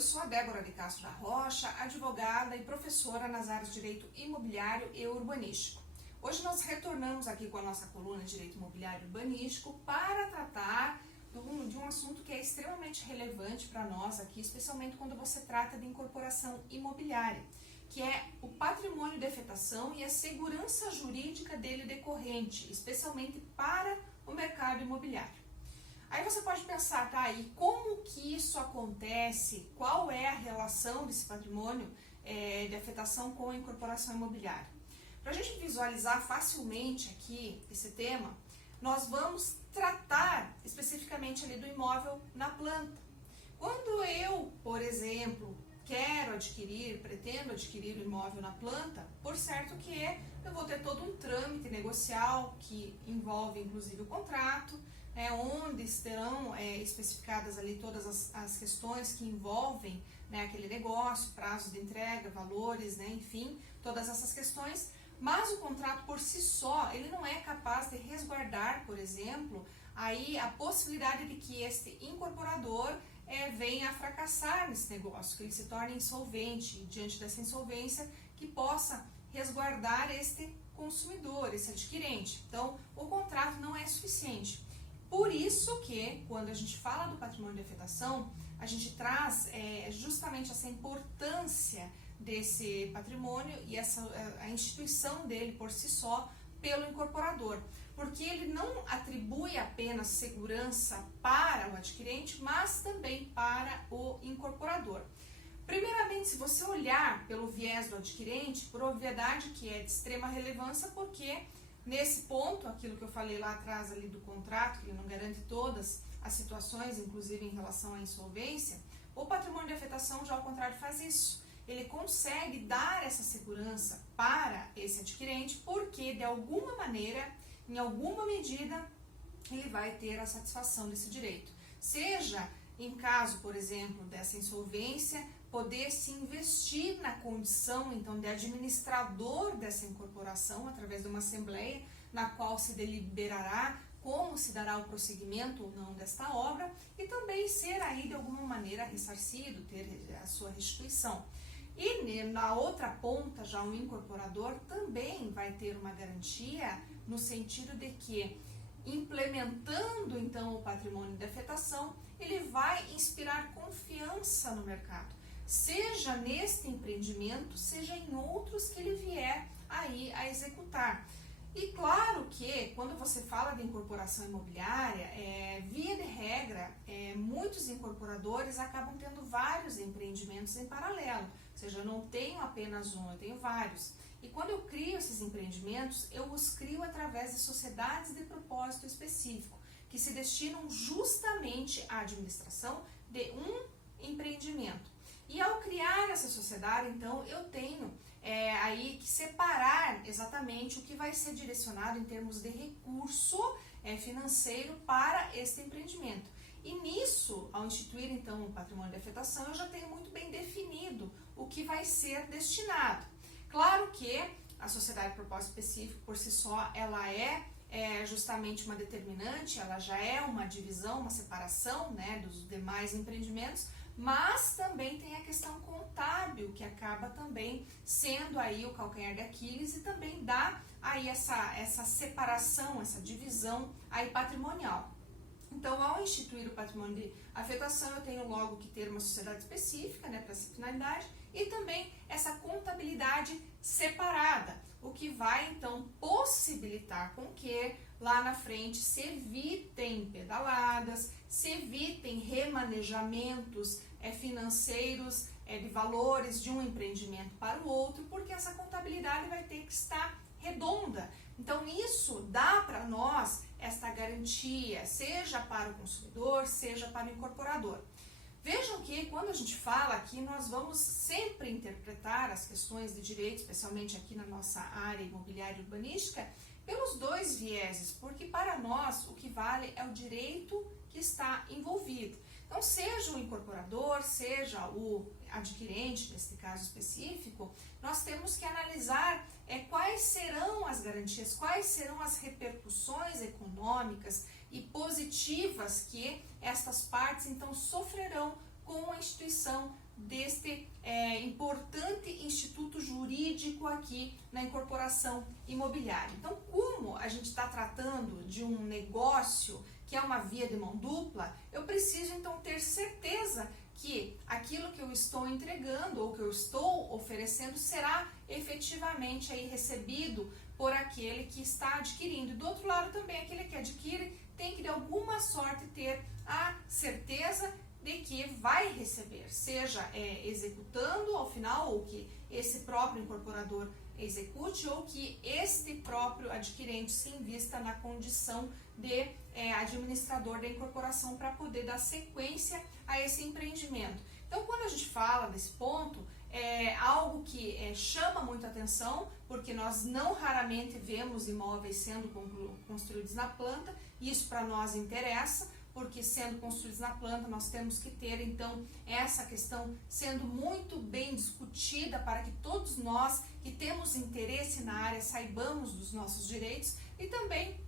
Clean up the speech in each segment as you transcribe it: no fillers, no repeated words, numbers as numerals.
eu sou a Débora de Castro da Rocha, advogada e professora nas áreas de Direito Imobiliário e Urbanístico. Hoje nós retornamos aqui com a nossa coluna de Direito Imobiliário e Urbanístico para tratar de um assunto que é extremamente relevante para nós aqui, especialmente quando você trata de incorporação imobiliária, que é o patrimônio de afetação e a segurança jurídica dele decorrente, especialmente para o mercado imobiliário. Aí você pode pensar, tá, e como que isso acontece? Qual é a relação desse patrimônio de afetação com a incorporação imobiliária? Para a gente visualizar facilmente aqui esse tema, nós vamos tratar especificamente ali do imóvel na planta. Quando eu, por exemplo, pretendo adquirir o imóvel na planta, por certo que eu vou ter todo um trâmite negocial que envolve inclusive o contrato, onde estarão especificadas ali todas as questões que envolvem aquele negócio, prazo de entrega, valores, enfim, todas essas questões. Mas o contrato por si só, ele não é capaz de resguardar, por exemplo, aí a possibilidade de que este incorporador venha a fracassar nesse negócio, que ele se torne insolvente, e diante dessa insolvência, que possa resguardar este consumidor, esse adquirente. Então, o contrato não é suficiente. Por isso que, quando a gente fala do patrimônio de afetação, a gente traz justamente essa importância desse patrimônio e a instituição dele por si só pelo incorporador, porque ele não atribui apenas segurança para o adquirente, mas também para o incorporador. Primeiramente, se você olhar pelo viés do adquirente, por obviedade que é de extrema relevância, porque nesse ponto, aquilo que eu falei lá atrás ali do contrato, que ele não garante todas as situações, inclusive em relação à insolvência, o patrimônio de afetação já ao contrário faz isso. Ele consegue dar essa segurança para esse adquirente porque, de alguma maneira, em alguma medida, ele vai ter a satisfação desse direito. Seja em caso, por exemplo, dessa insolvência, poder se investir na condição, então, de administrador dessa incorporação, através de uma assembleia, na qual se deliberará como se dará o prosseguimento ou não desta obra, e também ser aí, de alguma maneira, ressarcido, ter a sua restituição. E na outra ponta, já o incorporador também vai ter uma garantia no sentido de que, implementando então o patrimônio de afetação, ele vai inspirar confiança no mercado, seja neste empreendimento, seja em outros que ele vier aí a executar. E claro que, quando você fala de incorporação imobiliária, via de regra, muitos incorporadores acabam tendo vários empreendimentos em paralelo. Ou seja, eu não tenho apenas um, eu tenho vários. E quando eu crio esses empreendimentos, eu os crio através de sociedades de propósito específico, que se destinam justamente à administração de um empreendimento. E ao criar essa sociedade, então, eu tenho aí que separar exatamente o que vai ser direcionado em termos de recurso financeiro para este empreendimento. E nisso, ao instituir então o patrimônio de afetação, eu já tenho muito bem definido o que vai ser destinado. Claro que a sociedade de propósito específico, por si só, ela é justamente uma determinante, ela já é uma divisão, uma separação dos demais empreendimentos, mas também tem a questão contábil, que acaba também sendo aí o calcanhar de Aquiles e também dá aí essa separação, essa divisão aí patrimonial. Então, ao instituir o patrimônio de afetação, eu tenho logo que ter uma sociedade específica para essa finalidade e também essa contabilidade separada, o que vai então possibilitar com que lá na frente se evitem pedaladas, se evitem remanejamentos financeiros de valores de um empreendimento para o outro, porque essa contabilidade vai ter que estar redonda. Então, isso dá para nós esta garantia, seja para o consumidor, seja para o incorporador. Vejam que quando a gente fala aqui, nós vamos sempre interpretar as questões de direito, especialmente aqui na nossa área imobiliária e urbanística, pelos dois vieses, porque para nós o que vale é o direito que está envolvido. Então, seja o incorporador, seja o adquirente, nesse caso específico, nós temos que analisar quais serão as garantias, quais serão as repercussões econômicas e positivas que estas partes então sofrerão com a instituição deste importante instituto jurídico aqui na incorporação imobiliária. Então, como a gente está tratando de um negócio que é uma via de mão dupla, eu preciso então ter certeza que aquilo que eu estou entregando ou que eu estou oferecendo será efetivamente aí recebido por aquele que está adquirindo. E do outro lado também, aquele que adquire tem que de alguma sorte ter a certeza de que vai receber, seja executando ao final, ou que esse próprio incorporador execute, ou que este próprio adquirente se invista na condição de administrador da incorporação para poder dar sequência a esse empreendimento. Então, quando a gente fala desse ponto, é algo que chama muita atenção, porque nós não raramente vemos imóveis sendo construídos na planta, e isso para nós interessa, porque sendo construídos na planta nós temos que ter então essa questão sendo muito bem discutida para que todos nós que temos interesse na área saibamos dos nossos direitos, e também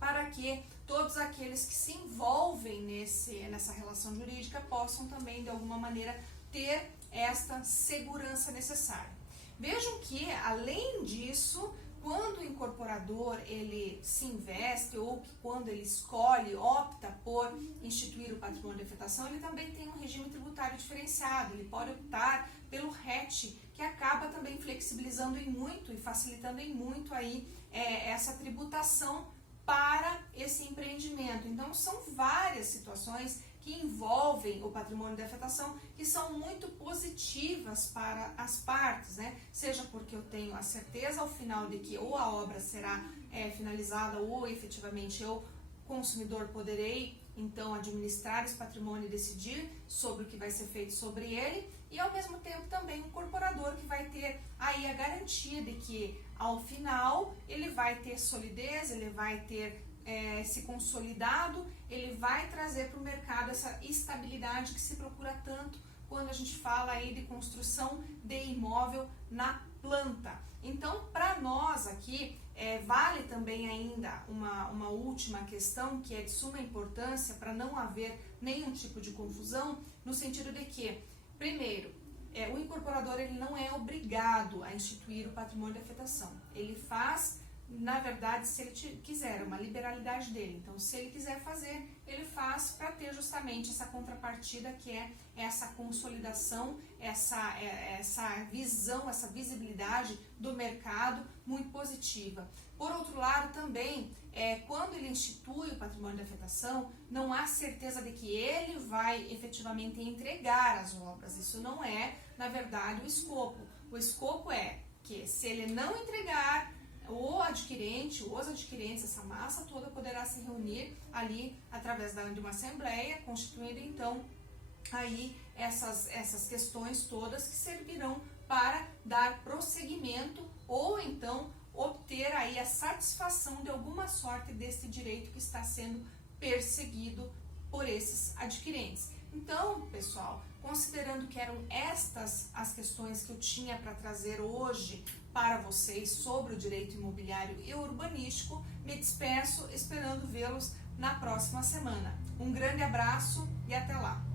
para que todos aqueles que se envolvem nessa relação jurídica possam também de alguma maneira ter esta segurança necessária. Vejam que além disso, quando o incorporador ele se investe, ou que quando ele escolhe, opta por instituir o patrimônio de afetação, ele também tem um regime tributário diferenciado. Ele pode optar pelo RET, que acaba também flexibilizando em muito e facilitando em muito aí essa tributação para esse empreendimento. Então são várias situações que envolvem o patrimônio de afetação que são muito positivas para as partes, né? Seja porque eu tenho a certeza ao final de que ou a obra será finalizada, ou efetivamente eu, consumidor, poderei então administrar esse patrimônio e decidir sobre o que vai ser feito sobre ele, e ao mesmo tempo também um incorporador que vai ter aí a garantia de que ao final ele vai ter solidez, ele vai ter se consolidado, ele vai trazer para o mercado essa estabilidade que se procura tanto quando a gente fala aí de construção de imóvel na planta. Então, para nós aqui, vale também ainda uma última questão que é de suma importância para não haver nenhum tipo de confusão, no sentido de que, primeiro, o incorporador ele não é obrigado a instituir o patrimônio de afetação. Ele faz, na verdade, se ele quiser, é uma liberalidade dele. Então, se ele quiser fazer, ele faz para ter justamente essa contrapartida que é essa consolidação, essa visão, essa visibilidade do mercado muito positiva. Por outro lado, também, quando ele institui o patrimônio de afetação, não há certeza de que ele vai efetivamente entregar as obras. Isso não é, na verdade, o escopo. O escopo é que, se ele não entregar, o adquirente, os adquirentes, essa massa toda poderá se reunir ali através de uma assembleia, constituindo então aí essas questões todas que servirão para dar prosseguimento ou então obter aí a satisfação de alguma sorte desse direito que está sendo perseguido por esses adquirentes. Então, pessoal, considerando que eram estas as questões que eu tinha para trazer hoje para vocês sobre o direito imobiliário e urbanístico, me despeço esperando vê-los na próxima semana. Um grande abraço e até lá!